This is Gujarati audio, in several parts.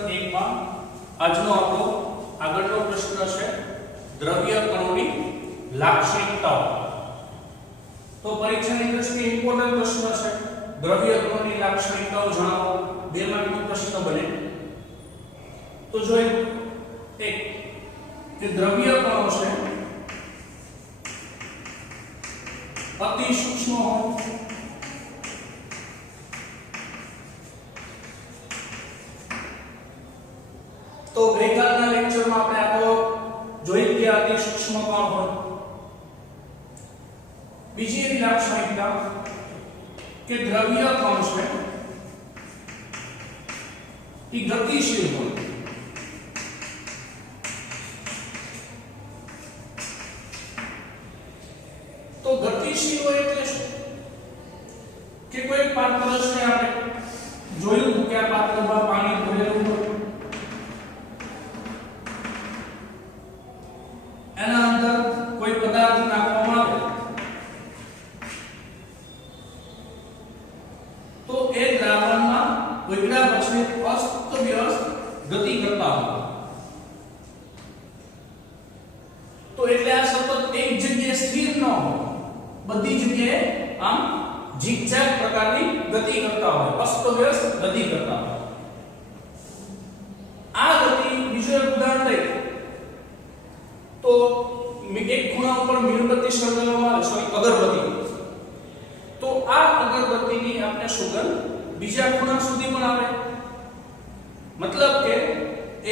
સેક્શન 1 માં આજનો આપણો આગળનો પ્રશ્ન છે દ્રવ્ય કણોની લાક્ષણિકતાઓ. તો પરીક્ષાની દ્રષ્ટિએ ઇમ્પોર્ટન્ટ પ્રશ્ન છે. દ્રવ્ય કણોની લાક્ષણિકતાઓ જણાવો. બે માર્કનો પ્રશ્ન બને. તો જોઈએ એક કે દ્રવ્ય કણો છે અતિ સૂક્ષ્મ હોય, તો ગઈકાલના લેક્ચરમાં આપણે આ તો જોઈ ગયા અતિ સૂક્ષ્મ કણ હોય. બીજી એક લાક્ષણિકતા કે દ્રવ્ય કણ છે એ ગતિશીલ હોય. તો ગતિશીલ હોય એટલે શું કે કોઈ પાત્ર છે, આપણે જોયું કે આ પાત્રમાં પાણી ભરેલું હોય, એના અંદર કોઈ પદાર્થ નાખવામાં આવે તો એ દ્રાવણમાં ઓગળ્યા પછી અસ્તવ્યસ્ત ગતિ કરતા હોય. તો એટલે આ સતત એક જગ્યાએ સ્થિર ન હોય, બધી જગ્યાએ આમ ઝિગઝેગ પ્રકારની ગતિ કરતા હોય, અસ્તવ્યસ્ત ગતિ કરતા હોય. આ ગતિ બીજું એક ઉદાહરણ લઈએ તો એક ખૂણા ઉપર મીણબત્તી સળગાવવામાં આવે, સોરી અગરબત્તી, તો આ અગરબત્તીની આપણે સુગંધ બીજા ખૂણા સુધી પણ આવે. મતલબ કે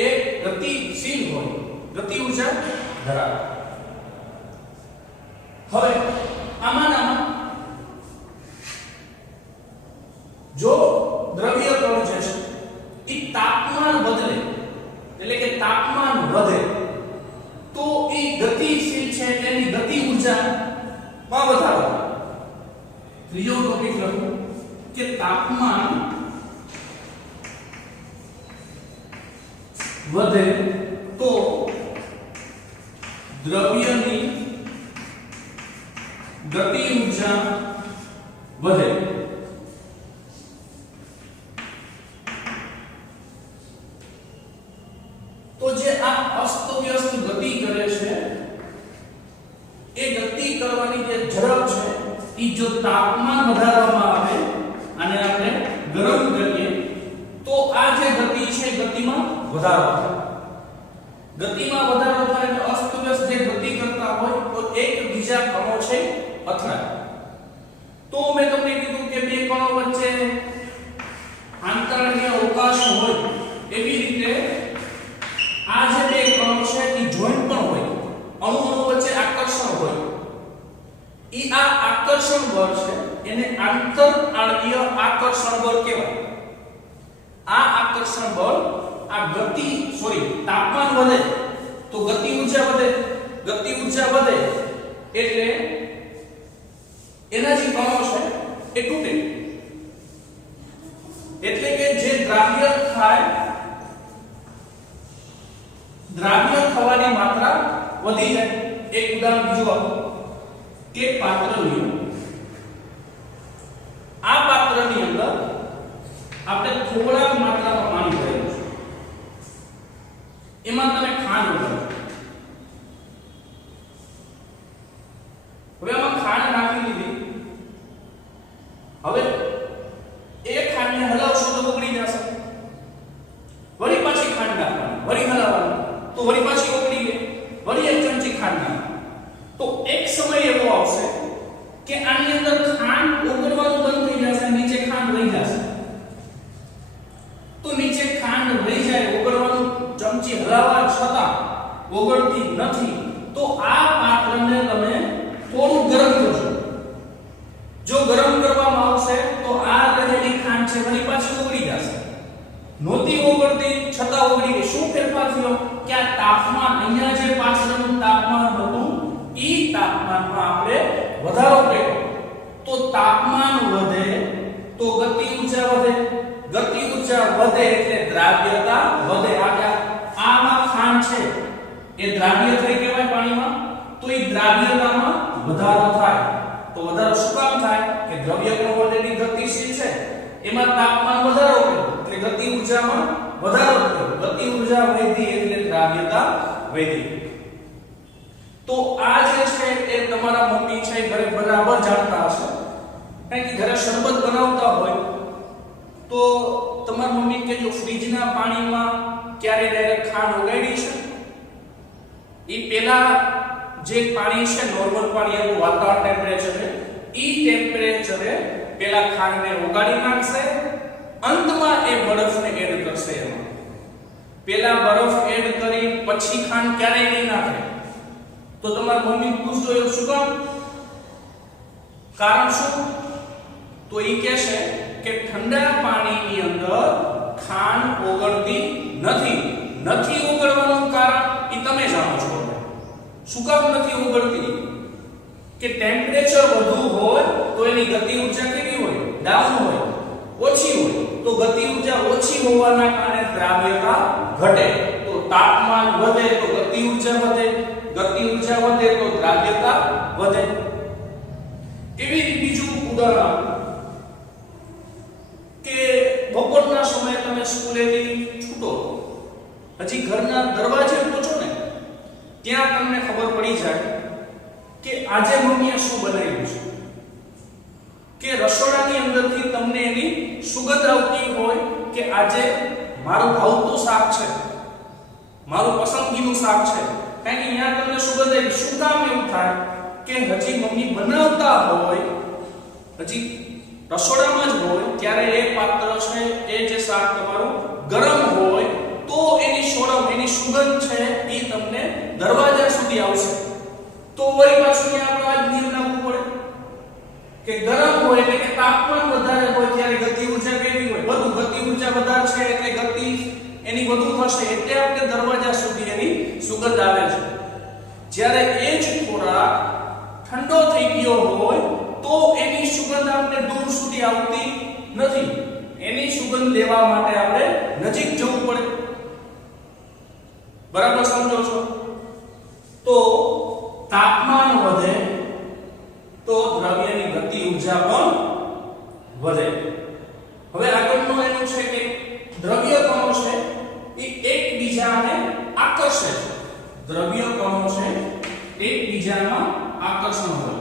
એ ગતિશીલ હોય, ગતિ ઊર્જા ધરાવે. હવે આમાં જો દ્રવ્ય કણ છે એ તાપમાન બદલે એટલે કે તાપમાન વધે તો એ ગતિશીલ છે, એની ગતિ ઊર્જામાં વધારો. ત્રીજો ટોપિક લખો કે તાપમાન વધે તો દ્રવ્યની ગતિ ઊર્જા વધે. તો જે આ અસ્તવ્યસ્ત ગતિ કરે છે એ ગતિ કરવાની જે ઝડપ છે એ જો તાપમાન વધારવામાં આવે અને આપણે ગરમ કરીએ તો આ જે ગતિ છે ગતિમાં વધારો થાય. ગતિમાં વધારો થાય એટલે અસ્તવ્યસ્ત જે ગતિ કરતા હોય તો એક બીજા કણો છે અથડાય. તો મેં તમને કીધું કે બે કણો વચ્ચે આંતરણીય અવકાશ હોય, એવી રીતે આ જે બે કણો છે એ જોઈન્ટ પણ હોય, અણુઓ વચ્ચે આકર્ષણ હોય. ઈ આ આકર્ષણ બળ છે એને આંતરઆણ્વીય આકર્ષણ બળ કહેવાય. આ આકર્ષણ બળ આ તાપમાન વધે તો ગતિ ઊર્જા વધે, ગતિ ઊર્જા વધે એટલે એના જે કણો છે એ તૂટે. એટલે કે જે દ્રાવ્ય થાય, દ્રાવ્ય થવાની માત્રા વધી જાય. એક ઉદાહરણ બીજું આપો કે પાત્ર લ્યો. આ પાત્રની અંદર આપણે થોડા માત્રામાં પાણી ભરેલું છે, એમાં તમે ખાંડ ઉમેરો. હવે આમાં ખાંડ નાખી દીધી. હવે એ ખાંડને હલાવશો તો ઓગળી જશે. વળી પાછી ખાંડ નાખવાની, વળી હલાવવાની તો વળી પાછી ઓગળી ગઈ. વળી એક ચમચી ખાંડ નાખો તો એક સમય એવો આવશે કે આની અંદર ખાંડ ઓગળવાનું બંધ થઈ જશે, નીચે ખાંડ રહી જશે. તો નીચે ખાંડ રહી જાય, ઓગળવાનું ચમચી હલાવવા છતાં ઓગળતી નથી, તો આ પાત્રને તમે થોડું ગરમ કરજો. જો ગરમ કરવામાં આવશે તો આ રહેલી ખાંડ છે વળી પાછી ઓગળી જશે. નહોતી ઓગળતી છતાં ઓગળી ગઈ. શું ફેરફાર થયો કે આ તાપમાન, અહીંયા જે પાત્રનું તાપમાન હતું ઈ તાપમાનમાં આપણે વધારો કર્યો. તો તાપમાન વધે તો ગતિ ઊર્જા વધે, ગતિ ઊર્જા વધે એટલે દ્રાવ્યતા વધે. આમાં ખાંડ છે એ દ્રાવ્ય થઈ કહેવાય પાણીમાં, તો એ દ્રાવ્યતામાં વધારો થાય. તો વધારો શું કામ થાય કે દ્રવ્ય કણ ઓલરેડી ગતિશીલ છે, એમાં તાપમાન વધારો કર્યો એટલે ગતિ ઊર્જામાં વધારો થયો. ગતિ ઊર્જા વધી એટલે દ્રાવ્યતા વધી. તો આ જે છે એ તમારા મમ્મી છે ઘરે બરાબર જાણતા હશે. કારણ કે ઘરે શરબત બનાવતા હોય તો તમારા મમ્મી કે જો ફ્રીજના પાણીમાં ક્યારે ડાયરેક્ટ ખાંડ ઓગાળી છે, એ પેલા જે પાણી છે નોર્મલ પાણી એવું વાતાવરણ ટેમ્પરેચરે, ઈ ટેમ્પરેચરે પેલા ખાંડને ઓગાળી નાખશે, અંતમાં એ બરફને એડ કરશે. એમાં પેલા બરફ એડ કરી પછી ખાંડ ક્યારેય નહીં નાખે. તો તમારા મમ્મી પૂછજો એવું શું કામ? કારણ શું? તો ઈ કહેશે કે ઠંડા પાણીની અંદર ખાંડ ઓગળતી નથી. નથી ઓગળવાનું કારણ ઈ તમે જાણો છો. શું કામ નથી ઓગળતી? કે ટેમ્પરેચર વધુ હોય તો એની ગતિ ઊર્જા કેવી હોય? ડાઉન હોય, ઓછી હોય. તો ગતિ ઊર્જા ઓછી હોવાના કારણે દ્રાવ્યતા ઘટે. તો તાપમાન વધે તો ગતિ ઊર્જા વધે, ગતિ ઊર્જા વધે તો દ્રાવ્યતા વધે. એવી બીજું ઉદાહરણ કે બપોરના સમયે તમે સ્કૂલેથી છૂટો, હજી ઘરના દરવાજે પહોંચો ને ત્યાં તમને ખબર પડી જાય કે આજે મમ્મીએ શું બનાવ્યું છે. કે રસોડાની અંદરથી તમને એની સુગંધ આવતી હોય કે આજે મારું ભાવતું શાક છે, મારું પસંદગીનું શાક છે. કારણ કે અહીંયા તમને સુગંધ આવી. શું કામ એવું થાય? કે હજી મમ્મી બનાવતા હોય, હજી રસોડામાં જ હોય ત્યારે એ પાત્ર છે, એ જે શાક તમારું ગરમ હોય તો એની સોડમ, એની સુગંધ છે એ તમને દરવાજા સુધી આવશે. તો વળી પાછું આપણે આ નિયમ લાગુ પડે કે ગરમ હોય એટલે કે તાપમાન વધારે હોય ત્યારે ગતિ ઊર્જા કેવી હોય? વધુ. ગતિ ઊર્જા વધારે છે એટલે ગતિ એની વધુ થશે એટલે આપણે દરવાજા સુધી એની સુગંધ આવે છે. જ્યારે એ જ ખોરાક ઠંડો થઈ ગયો હોય તો એની સુગંધ આપણે દૂર સુધી આવતી નથી. એની સુગંધ લેવા માટે આપણે નજીક જવું પડે. બરાબર સમજો છો? તો તાપમાન વધે તો દ્રવ્યની ગતિ ઊર્જા પણ વધે. હવે આગળનું એનું છે કે દ્રવ્ય કણો છે એ એકબીજાને આકર્ષે છે. દ્રવ્ય કણો છે એકબીજામાં આકર્ષણ હોય.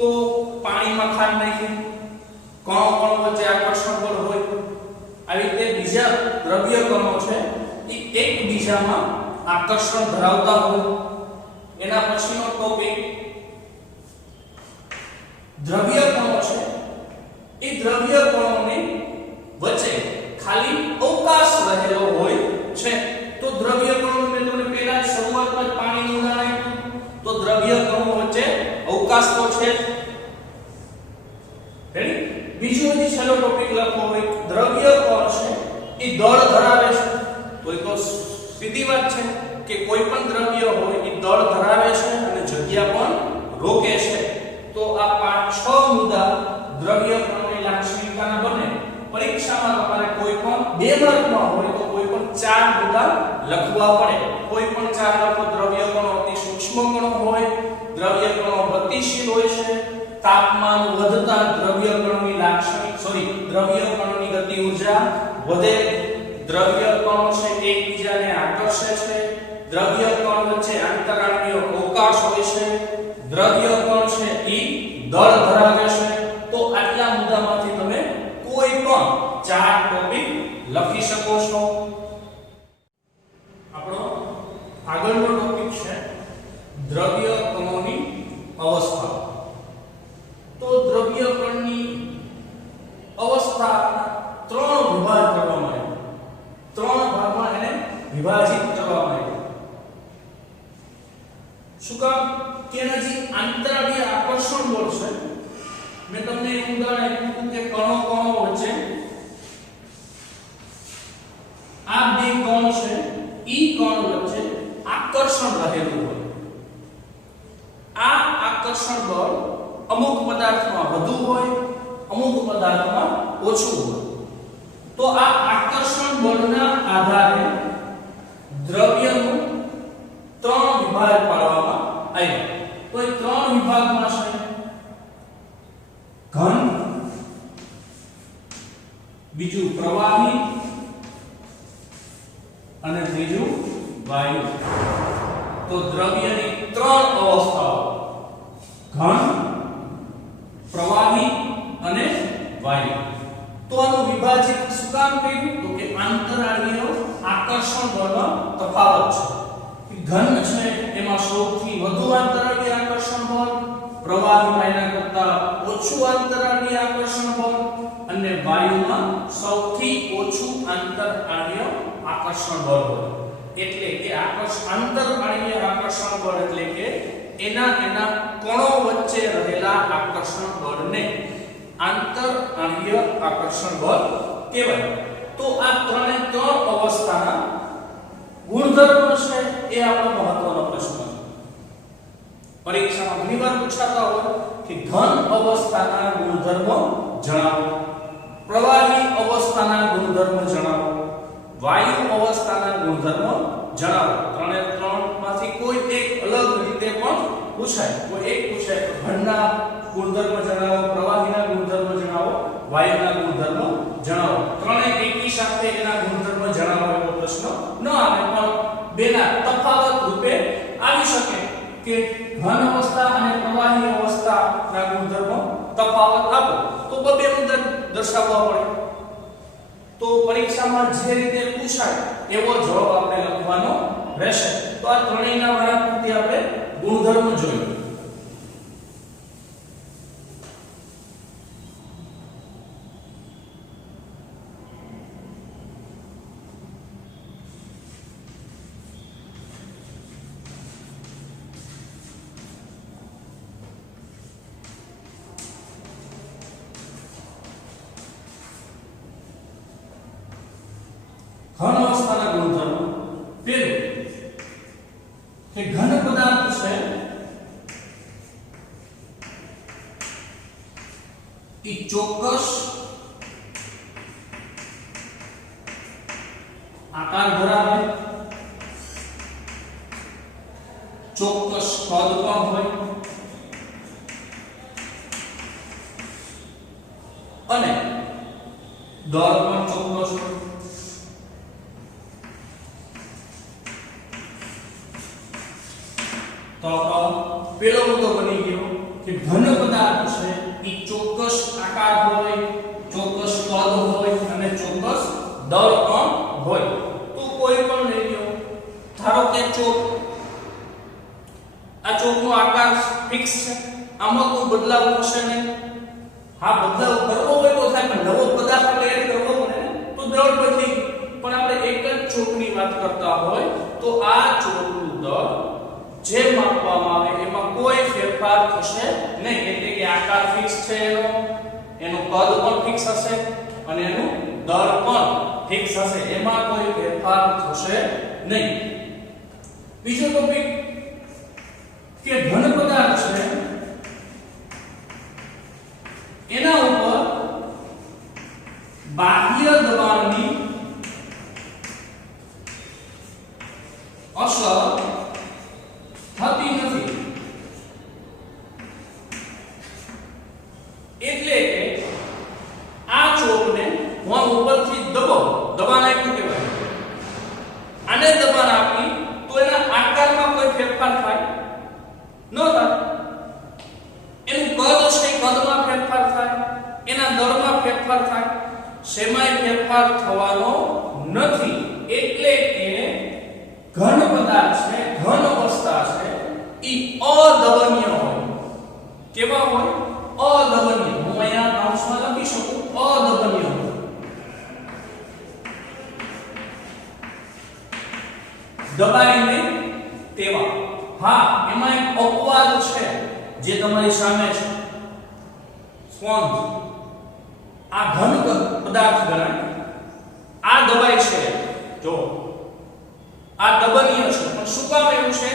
તો પાણીમાં ખાંડ નાખી, કણો કણો વચ્ચે આકર્ષણ બળ હોય. આવી રીતે બીજા દ્રવ્ય કણો છે એ એકબીજામાં આકર્ષણ ધરાવતા હોય. એના પછીનો ટોપિક દ્રવ્ય કણો છે. એ દ્રવ્ય કણોની વચ્ચે ખાલી અવકાશ રહેલો હોય છે. તો દ્રવ્ય કણો મેં તમને પહેલા શરૂઆતમાં જ પાણીનું ઉદાહરણ આપ્યું. તો દ્રવ્ય કણો વચ્ચે અવકાશ તો છે. રેડી? બીજો હજી છેલ્લો ટોપિક લખો હોય દ્રવ્ય કણ છે એ દળ ધરાવે છે. તો એ તો સીધી વાત છે કે કોઈ પણ દ્રવ્ય હોય એ દળ ધરાવે છે અને જગ્યા પણ રોકે છે. તો આ 5-6 મુદ્દા દ્રવ્ય કણોની લાક્ષણિકતાના બને. પરીક્ષામાં તમારે કોઈ પણ 2 માર્કમાં હોય તો કોઈ પણ 4 મુદ્દા લખવા પડે. કોઈ પણ 4 લખો. દ્રવ્ય કણો અતિ સૂક્ષ્મ કણો હોય, દ્રવ્ય કણો ગતિશીલ હોય છે, તાપમાન વધતા દ્રવ્ય કણોની દ્રવ્ય કણોની ગતિ ઊર્જા વધે, દ્રવ્ય કણો છે એકબીજાને આકર્ષે છે, દ્રવ્ય કણ વચ્ચે આંતરાણ્વીય અવકાશ હોય છે, દ્રવ્ય કણ છે એ દળ ધરાવે છે. તો આટલા મુદ્દામાંથી તમે કોઈ પણ 4 ટોપિક લખી શકો છો. આપણો આગળનો ટોપિક છે દ્રવ્ય કણોની અવસ્થા. તો દ્રવ્ય કણની અવસ્થા 3 વિભાગ કરવામાં આવે. 3 ભાગમાં એને વિભાજિત કરવામાં આવે. શું કામ? કે એના જે આંતરાણ્વીય આકર્ષણ બળ છે, મેં તમને એક ઉદાહરણ આપ્યું કે કણો વચ્ચે આ 2 કણ છે, ઈ કણ વચ્ચે આકર્ષણ રહેલું હોય. આ આકર્ષણ બળ અમુક પદાર્થમાં વધુ હોય, અમુક પદાર્થમાં ઓછું હોય. તો આ આકર્ષણ બળના આધારે દ્રવ્યનું ત્રણ વિભાગ પાડવામાં આવ્યા. તો એ ત્રણ વિભાગમાં છે ઘન, બીજું પ્રવાહી અને ત્રીજું વાયુ. તો દ્રવ્યની ત્રણ અવસ્થાઓ ઘન, પ્રવાહી અને વાયુ. તો આનું વિભાજિત શું કામ કર્યું? તો કે આંતરાળીય આકર્ષણ બળનો તફાવત છે. ઘન છે એમાં સૌથી વધુ આંતરાળીય આકર્ષણ બળ, પ્રવાહીમાં એના કરતા ઓછું આંતરાળીય આકર્ષણ બળ અને વાયુમાં સૌથી ઓછું આંતરાળીય આકર્ષણ બળ હોય. એટલે કે આંતરાળીય આકર્ષણ બળ એટલે કે એના કણો વચ્ચે રહેલા આકર્ષણ બળને આંતરાળીય આકર્ષણ બળ કહેવાય. તો આ ત્રણે ત્રણ અવસ્થાના ગુણધર્મો છે એ આપણો મહત્વનો પ્રશ્ન છે. પરીક્ષામાં ઘણીવાર પૂછાતા હોય કે ઘન અવસ્થાના ગુણધર્મો જણાવો, પ્રવાહી અવસ્થાના ગુણધર્મો જણાવો, વાયુ અવસ્થાના ગુણધર્મો જણાવો. ત્રણે ત્રણ માંથી કોઈ એક અલગ રીતે પણ પૂછાય. કોઈ એક પૂછાય તો ઘનના ગુણધર્મ જણાવો, પ્રવાહીના ગુણધર્મ જણાવો, વાયુના ગુણધર્મ જણાવો. ત્રણે એકી સાથે એના ગુણધર્મ જણાવો એવો પ્રશ્ન ન આવે, પણ બેના તફાવત રૂપે આવી શકે કે ઘન અવસ્થા અને પ્રવાહી અવસ્થાના ગુણધર્મો તફાવત આપો તો બે મુદ્દા દર્શાવવા પડે. તો પરીક્ષામાં જે રીતે પૂછાય એવો જવાબ આપણે લખવાનો રહેશે. તો આ ત્રણેયના વાળાથી આપણે ગુણધર્મ જોયું. ઘન અવસ્થાના ગુણધર્મ. પેલું કે ઘન પદાર્થ છે એ ચોક્કસ આકાર ધરાવે, ચોક્કસ કદ પણ હોય અને દળ પણ ચોક્કસ હોય. તો પેલો મુદ્દો બની ગયો કે ઘન પદાર્થ છે એ ચોક્કસ આકાર હોય, ચોક્કસ કદ હોય અને ચોક્કસ દળ પણ હોય. તો કોઈ પણ લઈ લો, ધારો કે ચોક, આ ચોકનો આકાર ફિક્સ છે, આમાં કોઈ બદલાવ થશે નહીં. હા, બદલાવ કરવો હોય તો થાય, પણ નવો પદાર્થ આપણે એડ કરવો પડે તો દળ બદલી. પણ આપણે એક જ ચોકની વાત કરતા હોય તો આ ચોકનું દળ જે માપવામાં આવે એમાં કોઈ ફેરફાર થશે નહીં. એટલે કે આકાર ફિક્સ છે, એનું કદ પણ ફિક્સ હશે અને એનું દળ પણ ફિક્સ હશે, એમાં કોઈ ફેરફાર થશે નહીં. બીજો ટોપિક કે ઘન પદાર્થ છે એના ઉપર બાહ્ય દબાણની અસર થતી નથી. એટલે કે આ ચોકને હું ઉપરથી દબાણ આપ્યું કહેવાય. આને દબાણ આપી તો એના આકારમાં કોઈ ફેરફાર થાય ન થાય. એનું કદ છે, કદમાં ફેરફાર થાય, એના દળમાં ફેરફાર થાય, શેમાંય ફેરફાર થવાનો નથી. એટલે કે ઘન પદાર્થ છે, ઘન અવસ્થા છે ઈ અદબનીય હોય. કેવા હોય? અદબનીય. હું અહીંયા કાઉન્સમાં લખી શકું અદબનીય હોય. દબાઈ નહીં તેવા. હા, એમાં એક અપવાદ છે જે તમારી સામે છે. સ્પોન્જ આ ઘન પદાર્થ ગણાય. આ દબાઈ છે, જો આ દબનીય છે, પણ શું કામ એવું છે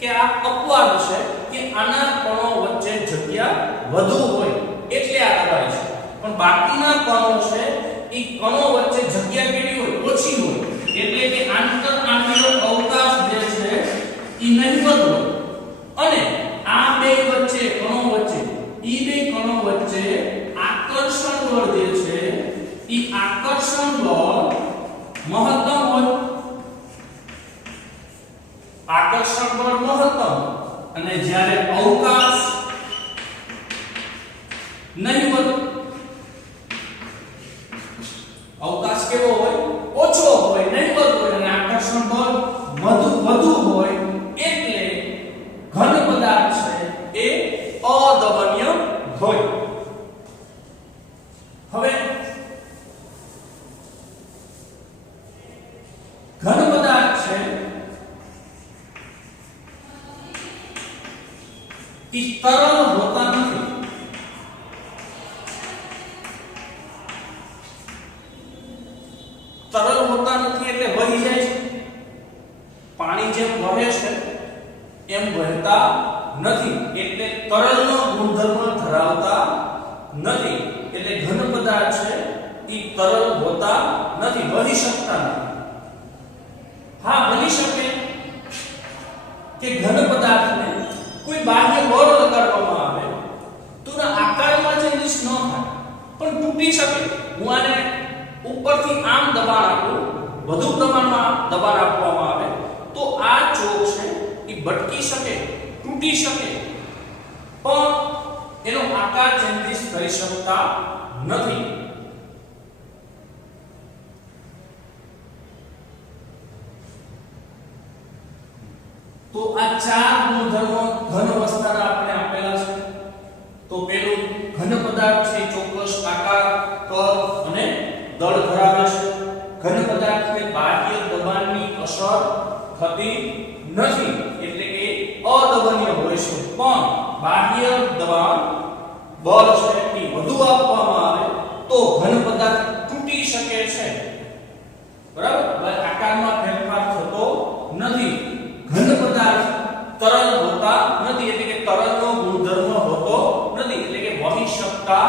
કે આ અપવાદ છે કે આના કણો વચ્ચે જગ્યા વધુ હોય એટલે આ દબાય છે. પણ બાકીના કણો છે એ કણો વચ્ચે જગ્યા કેટલી હોય? ઓછી હોય. એટલે કે આંતરઆણ્વીય અવકાશ જે છે ઈ નહિવત હોય અને આ બે વચ્ચે કણો વચ્ચે ઈ બે કણો વચ્ચે આકર્ષણ બળ જે છે ઈ આકર્ષણ બળ મહત્તમ હોય આકર્ષણ બળ મહત્તમ અને જ્યારે અવકાશ નહિવત અવકાશ કેવો હોય ઓછો હોય નહિવત હોય અને આકર્ષણ બળ વધુ હોય એટલે ઘન પદાર્થ છે એ અદબનીય હોય હવે ઘન પદાર્થ છે ઈ તરલ હોતા નથી તરલ હોતા નથી એટલે વહી જાય છે પાણી જેમ વહે છે એમ વહેતા નથી એટલે તરલનો ગુણધર્મ ધરાવતા નથી એટલે ઘન પદાર્થ છે ઈ તરલ હોતા નથી વહી શકતા નથી હા બની શકે કે ઘન પદાર્થને કોઈ બાહ્ય બળ લગાડવામાં આવે તો ના આકારમાં ચેન્જીસ ન થાય પણ તૂટી શકે હું આને ઉપરથી આમ દબાણ આપું વધુ પ્રમાણમાં દબાણ આપવામાં આવે તો આ ચોક છે એ ભટકી શકે તૂટી શકે પણ એનો આકાર ચેન્જીસ કરી શકતા નથી તો આ ચાર ગુણધર્મો ઘન અવસ્થાના આપણે આપેલા છે તો પેલું ઘન પદાર્થ છે ચોક્કસ આકાર કદ અને દળ ધરાવે છે ઘન પદાર્થને બાહ્ય દબાણની અસર થતી નથી એટલે કે અદબનીય હોય છે પણ બાહ્ય દબાણ બળ છે એ વધુ આપવામાં આવે તો ઘન પદાર્થ તૂટી શકે છે બરાબર આકારમાં ફેરફાર થતો નથી ઘન પદાર્થ તરલ હોતા નથી એટલે કે તરલનો ગુણધર્મ હોતો નથી એટલે કે વહી શકતા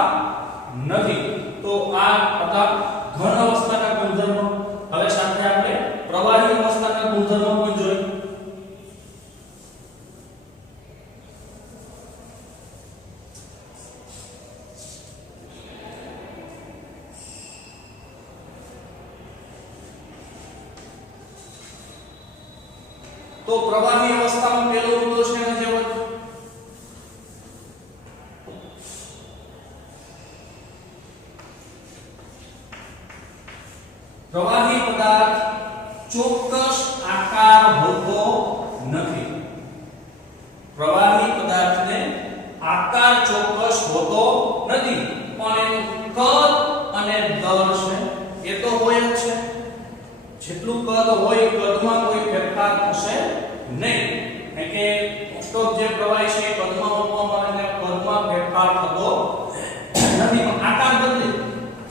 નથી તો આ હતા ઘન અવસ્થાના ગુણધર્મો હવે સાથે આપણે પ્રવાહી અવસ્થાના ગુણધર્મો પણ જોઈએ તો પ્રવાહી અવસ્થામાં પહેલો મુદ્દો છે એનો જેવો પ્રવાહી પદાર્થ ચોક્કસ આકાર હોતો નથી પ્રવાહી પદાર્થને આકાર ચોક્કસ હોતો નથી પણ એનું કદ અને દળ છે એ તો હોય જ છે જેટલું કદ હોય કદમાં કોઈ ફેરફાર થશે નહીં એટલે કે મોસ્ટ ઓફ જે પ્રવાહી છે કદમાં મૂકવામાં આવે એટલે કદમાં ફેરફાર થતો નથી પણ આકાર બદલે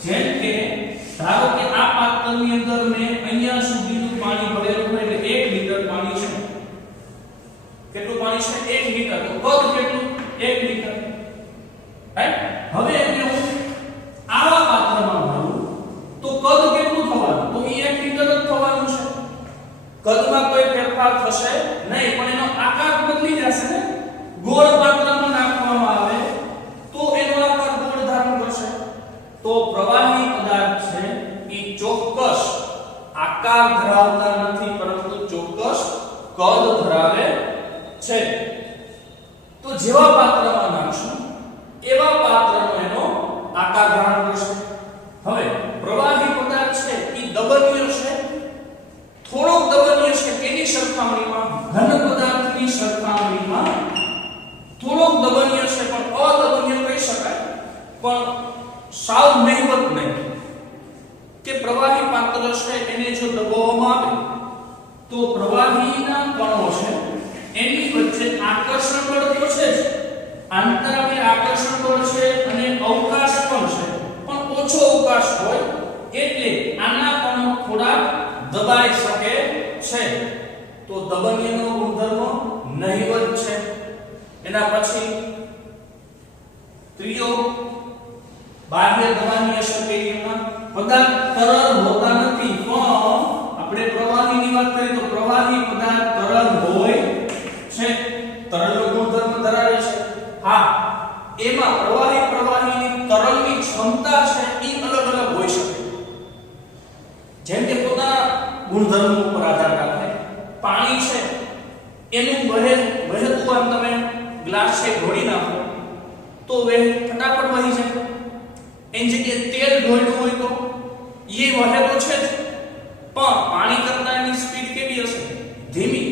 જેમ કે ધારો કે આ પાત્રની અંદર મેં અહીંયા સુધીનું પાણી ભરેલું હોય એટલે 1 લિટર પાણી છે કેટલું પાણી છે 1 લિટર તો કદ કેટલું 1 લિટર રાઈટ હવે એને હું આવા પાત્રમાં ભરું તો કદ કેટલું થવાનું તો એ 1 લિટર જ થવાનું છે કદમાં કોઈ ફેરફાર થશે નહીં પણ એનો આકાર બદલી જશે ને ગોળ પાત્રમાં નાખવામાં આવે તો એનો આકાર ગોળ ધારણ કરશે તો પ્રવાહી પદાર્થ છે એ ચોક્કસ આકાર ધરાવતા નથી પરંતુ ચોક્કસ કદ ધરાવે છે તો જેવા પાત્રમાં નાખશું એવા પાત્રનો એનો આકાર ધારણ કરશે હવે પ્રવાહી પદાર્થ છે એ દબનીય છે થોડોક દબનીય છે કેની સરખામણીમાં ઘન પદાર્થની સરખામણીમાં થોડોક દબનીય છે પણ અદબનીય કહી શકાય પણ સાવ નહિવત નહીં કે પ્રવાહી પાત્ર છે એને જો દબાવવામાં આવે તો પ્રવાહીના કણો છે એની વચ્ચે આકર્ષણ બળ તો છે જ આંતરિક આકર્ષણ બળ છે અને અવકાશ પણ છે પણ ઓછો અવકાશ હોય એટલે આના કણો થોડા દબાઈ શકે છે તો દબનીયનો ગુણધર્મ નહિવત છે એના પછી ત્રીજો બાહ્ય દબાણની અસર કેવીમાં પદાર્થ તરલ હોતા નથી પણ આપણે પ્રવાહીની વાત કરીએ તો પ્રવાહી પદાર્થ તરલ હોય છે, તરલનો ગુણધર્મ ધરાવે છે. હા, એમાં પ્રવાહીની તરલની ક્ષમતા છે એ અલગ અલગ હોઈ શકે, જેમ કે પોતાના ગુણધર્મ ઉપર આધાર રાખે. પાણી છે એનું વહેતું આમ તમે ગ્લાસ છે ઢોળી નાખો તો ફટાફટ વહી જાય. એની જગ્યાએ તેલ ઢોળ્યું હોય તો એ વહે તો છે જ, પણ પાણી કરતા એની સ્પીડ કેવી હશે? ધીમી,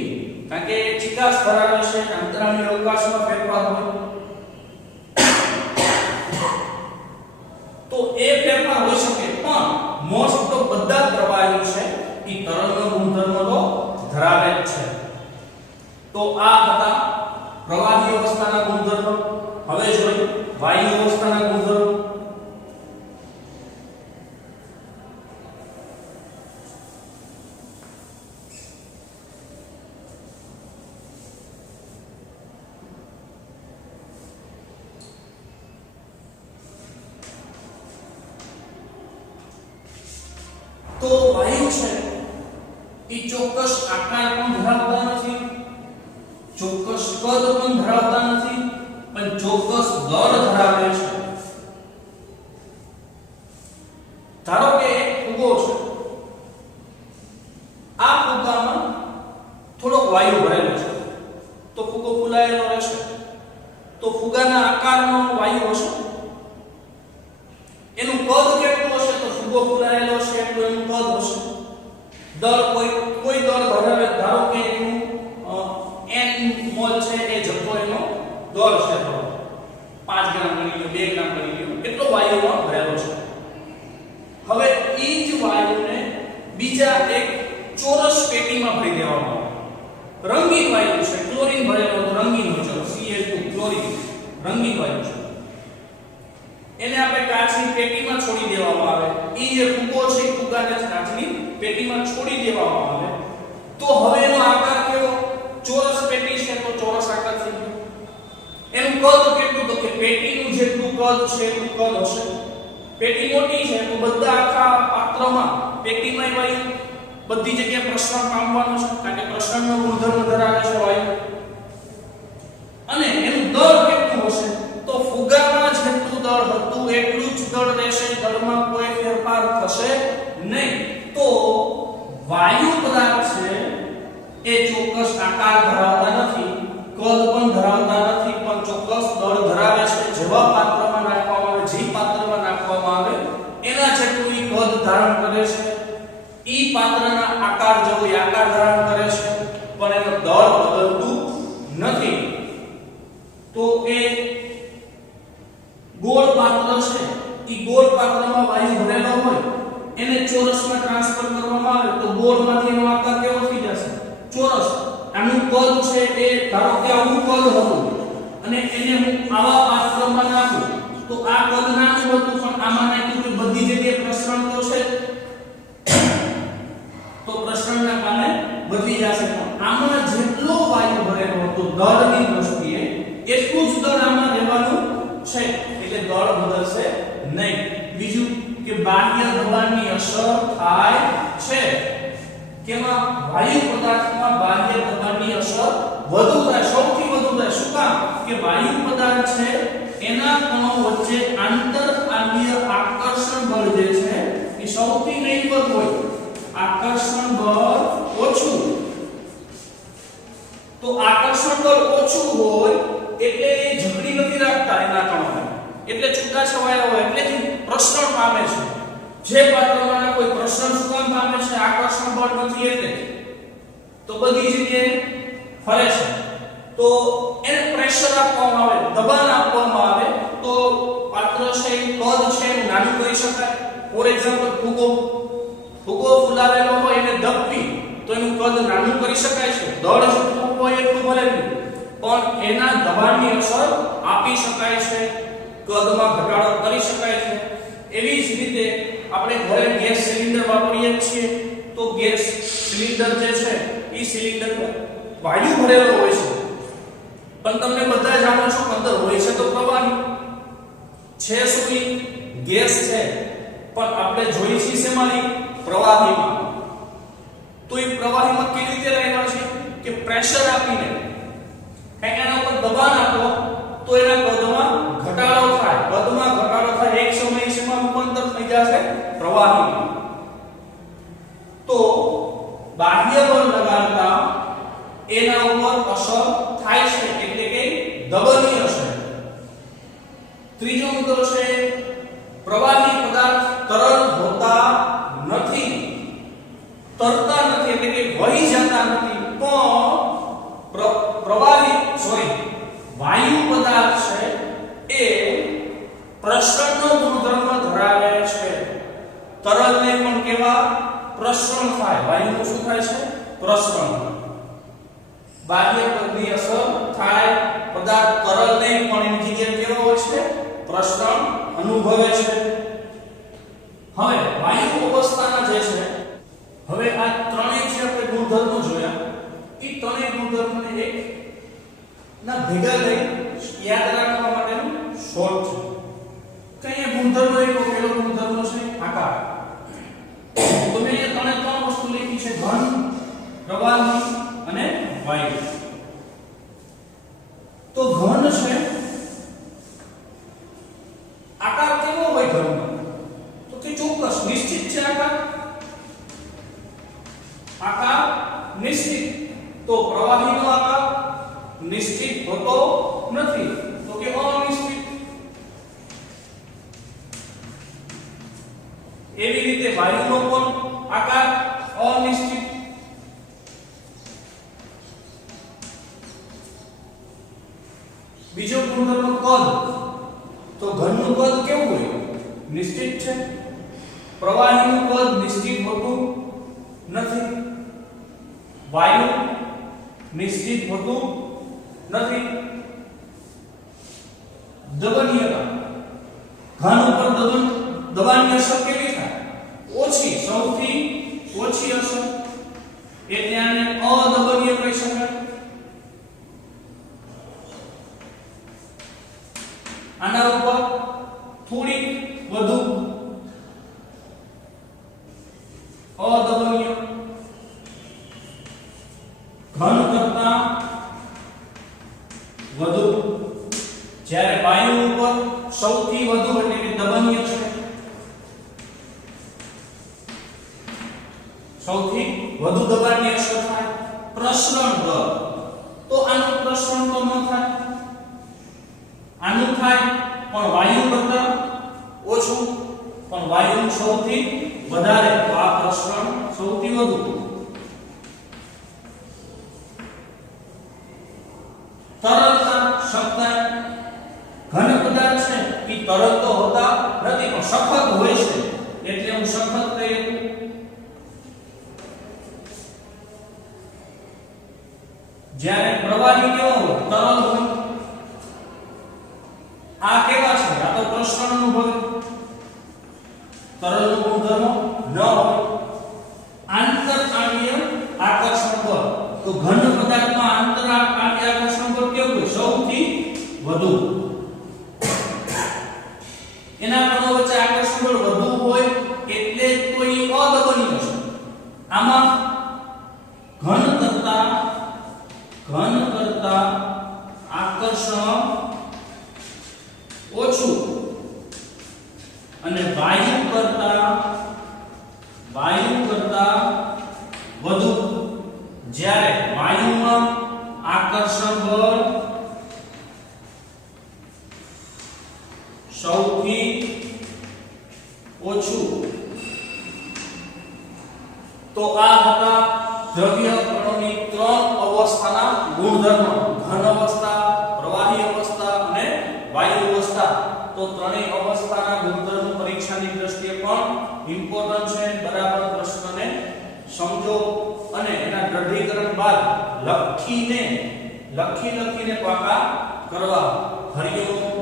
કારણ કે ચિકાસ ધરાવે છે, અંતરાલની અવકાશમાં ફેરફાર હોય તો એ ફેરફાર હોઈ શકે. પણ મોસ્ટ ઓફ બધા પ્રવાહી છે એ તરલનો ગુણધર્મ તો ધરાવે જ છે. તો આ હતા પ્રવાહી અવસ્થાના ગુણધર્મ. હવે જોઈએ વાયુ અવસ્થાના ગુણધર્મ. તો વાયુ છે એ ચોક્કસ આકાર પણ ધરાવતા નથી, ચોક્કસ કદ પણ ધરાવતા નથી, પણ ચોક્કસ દળ ધરાવે છે. ધારો કે એક ફુગ્ગો છે, આ ફુગ્ગામાં થોડોક વાયુ ભરેલો છે તો ફુગ્ગો ફૂલાયેલો રહેશે. તો ફુગ્ગાના આકારનો વાયુ હશે, એનું કદ કેટલું હશે? તો ફુગ્ગો ફૂલાયેલો છે એટલું એનું કદ હશે. દળ કોઈ દળ ધરાવે, ધારો કે એનું n મોલ છે એ જથ્થો એનો દળ છે, તો 5 ગ્રામ ગણી લો, 2 ગ્રામ ગણી લો, એટલો વાયુમાં ભરેલો છે. હવે એ જ વાયુને બીજા એક ચોરસ પેટીમાં ભરી દેવામાં આવે. રંગીન વાયુ છે, ક્લોરીન ભરેલો રંગીન હોય છે, Cl2 ક્લોરીન રંગીન વાયુ છે. એને આપણે કાચની પેટીમાં છોડી દેવામાં આવે. એ જે ફુગ્ગો છે ફુગ્ગાને કાચની પેટીમાં છોડી દેવામાં આવે તો હવે એનો આકાર કેવો? ચોરસ પેટી છે તો ચોરસ આકાર થઈ ગયો. એનું કદ કેટલું? તો કે પેટીનું જેટલું કદ છે એટલું કદ હશે. પેટી મોટી છે તો બધા આખા પાત્રમાં પેટીમાં વાયુ બધી જગ્યાએ પ્રસરણ પામવાનું છે, કારણ કે પ્રસરણનો ગુણધર્મ ધરાવે છે વાયુ. અને એનું દળ કેટલું હશે? તો ફુગ્ગામાં જેટલું દળ હતું એટલું જ દળ રહેશે, દળમાં કોઈ ફેરફાર થશે નહીં. તો વાયુ પદાર્થ છે એ ચોક્કસ આકાર ધરાવતા નથી, કદ પણ ધરાવતા નથી, પણ ચોક્કસ દળ ધરાવે છે. જેવા પાત્રમાં નાખવામાં આવે, જે પાત્રમાં નાખવામાં આવે એના જેટલું ઈ કદ ધારણ કરે છે, ઈ પાત્રના આકાર જેવો આકાર ધારણ કરે છે, પણ એનો દળ બદલતું નથી. તો એ ગોળ પાત્ર છે, ઈ ગોળ પાત્રમાં વાયુ ભરેલો હોય એને ચોરસમાં ટ્રાન્સફર કરવામાં આવે તો ગોળમાંથી એનો આકાર કેવો થઈ જશે? ચોરસ. આનું કદ છે એ ધારો કે આવું કદ હતું અને એને હું આવા પાત્રમાં નાખું તો આ કદ નાનું હતું, પણ આમાં નાખ્યું તો બધી જગ્યાએ પ્રસરણ તો છે તો પ્રસરણના કારણે બદલી જશે. પણ આમાં જેટલો વાયુ ભરેલો હતો દળની દ્રષ્ટિએ એટલું જ દળ આમાં રહેવાનું છે, એટલે દળ બદલશે નહીં. બીજું કે બાહ્ય દબાણની અસર થાય છે. કેમાં? વાયુ પદાર્થમાં બાહ્ય દબાણની અસર વધુ થાય, સૌથી વધુ થાય. શું કામ? કે વાયુ પદાર્થ છે એના કણો વચ્ચે આંતર આંગીય આકર્ષણ બળ જે છે એ સૌથી નહીવત હોય, આકર્ષણ બળ ઓછું. તો આકર્ષણ બળ ઓછું હોય એટલે એ જકડી નથી રાખતા એના કણોને, એટલે છૂટાછવાયા હોય, એટલે જ પ્રસરણ પામે છે. જે પાત્રમાં કોઈ પ્રસરણ શું કામ પામે છે? આકર્ષણ બળ નથી એટલે, તો બધી જગ્યાએ ફરે છે. તો એને પ્રેશર આપવામાં આવે, દબાણ આપવામાં આવે તો પાત્ર છે કદ છે નાનું કરી શકાય. ફોર એક્ઝામ્પલ ફુગ્ગો ફૂલાવેલો હોય એને દબવી તો એનું કદ નાનું કરી શકાય છે, દળ જેટલું હોય એટલું ભલે નહીં, પણ એના દબાણની અસર આપી શકાય છે, કદમાં ઘટાડો કરી શકાય છે. એવી જ રીતે આપણે ઘરે ગેસ સિલિન્ડર વાપરીએ છીએ તો ગેસ સિલિન્ડર જે છે એ સિલિન્ડર વાયુ ભરેલો હોય છે, પણ તમને બધા જાણો છો અંદર હોય છે તો પ્રવાહી છે, શું ગેસ છે, પણ આપણે જોઈએ છીએ શેમાં? પ્રવાહીમાં. તો એ પ્રવાહીમાં કેવી રીતે લાવ્યા છે કે પ્રેશર આપીને કારણ એના ઉપર દબાણ આપો તો એના કદમાં ઘટાડો થાય, કદમાં ઘટાડો થાય, એક સમયે શેમાં રૂપાંતર થઈ જશે પ્રવાહીમાં. તો બાહ્ય બળ લગાડતા એના ઉપર અસર થાય છે એટલે કે દબાણની અસર. ત્રીજો મુદ્દો છે પ્રવાહી પદાર્થ તરલ હોતા નથી, તરતા નથી એટલે કે વહી જતા નથી, પણ વાયુ પદાર્થ છે એ પ્રસરણનો ગુણધર્મ ધરાવે છે. તરલને પણ કેવા પ્રસરણ થાય, વાયુનું શું થાય છે પ્રસરણ. બાહ્ય પદની અસર થાય પદાર્થ તરલને પણ એની જગ્યાએ કેવો હોય છે પ્રસરણ અનુભવે છે. હવે વાયુ અવસ્થાના જે છે, હવે આ ત્રણેય જે આપણે ગુણધર્મો જોયા એ ત્રણેય ગુણધર્મોને એક ના ભેગા લઈ યાદ રાખવા માટેનું શોર્ટ છે. કઈ ગુણધર્મો એક પેલો ગુણધર્મ છે આકાર. તો મેં અહીંયા ત્રણ વસ્તુ લખી છે ઘન, પ્રવાહી અને વાયુ. તો ઘન છે આકાર કેવો હોય ઘનનો તો કે ચોક્કસ નિશ્ચિત છે આકાર નિશ્ચિત. તો પ્રવાહીનો આકાર નિશ્ચિત હોતો નથી તો કે અનિશ્ચિત. એવી રીતે વાયુનો પણ આકાર અનિશ્ચિત. બીજો ગુણધર્મ કદ. તો ઘનનું કદ કેવું હોય નિશ્ચિત છે, પ્રવાહીનું કદ નિશ્ચિત હોતું નથી, વાયુ નિશ્ચિત હોતું નથી. દબાણ્યતા. ઘન ઉપર દબાણની અસર કેવી થાય ઓછી, સૌથી ઓછી અસર એટલે આને અદબાણ્ય કહી શકાય. આના ઉપર થોડી વધુ અદબાણ્ય. ઘન કરતા વધુ. જ્યારે વાયુ ઉપર સૌથી વધુ એટલે કે દબાણ્ય છે, સૌથી વધુ દબાણની અસર થાય. પ્રસરણ બળ. તો આનું પ્રસરણ તો ન થાય, આનું થાય પણ વાયુ કરતા ઓછું, પણ વાયુ સૌથી વધારે, તો આ પ્રસરણ સૌથી વધુ. તરલતા શબ્દ. ઘન પદાર્થ છે એ તરલ તો હોતા નથી પણ સખત હોય છે એટલે હું સખત કહી શકું. જ્યારે પ્રવાહી કેવો હોય તરલ હોય. આ કેવા છે આ તો પ્રસરણ અનુભવે, તરલનો ગુણધર્મ ન હોય. આંતરઆણ્વીય આકર્ષણ બળ. તો ઘન પદાર્થમાં આંતરઆણ્વીય આકર્ષણ બળ કેવું હોય સૌથી વધુ. એના કણો વચ્ચે આકર્ષણ બળ વધુ હોય એટલે તો એ અદબાણ્ય છે. આમાં ઘન કરતા આકર્ષણ ઓછું અને વાયુ કરતા વધુ. જ્યારે વાયુમાં આકર્ષણ બળ સૌથી ઓછું. તો આ હતા દ્રવ્ય કણોની ત્રણ અવસ્થાના ગુણધર્મ: ઘન અવસ્થા, પ્રવાહી અવસ્થા અને વાયુ અવસ્થા. તો ત્રણેય અવસ્થાના ગુણધર્મ પરીક્ષાની દ્રષ્ટિએ પણ ઇમ્પોર્ટન્ટ છે. બરાબર પ્રશ્નને સમજો અને એના દ્રઢીકરણ બાદ લખીને પાકા કરવા. હરિઓમ.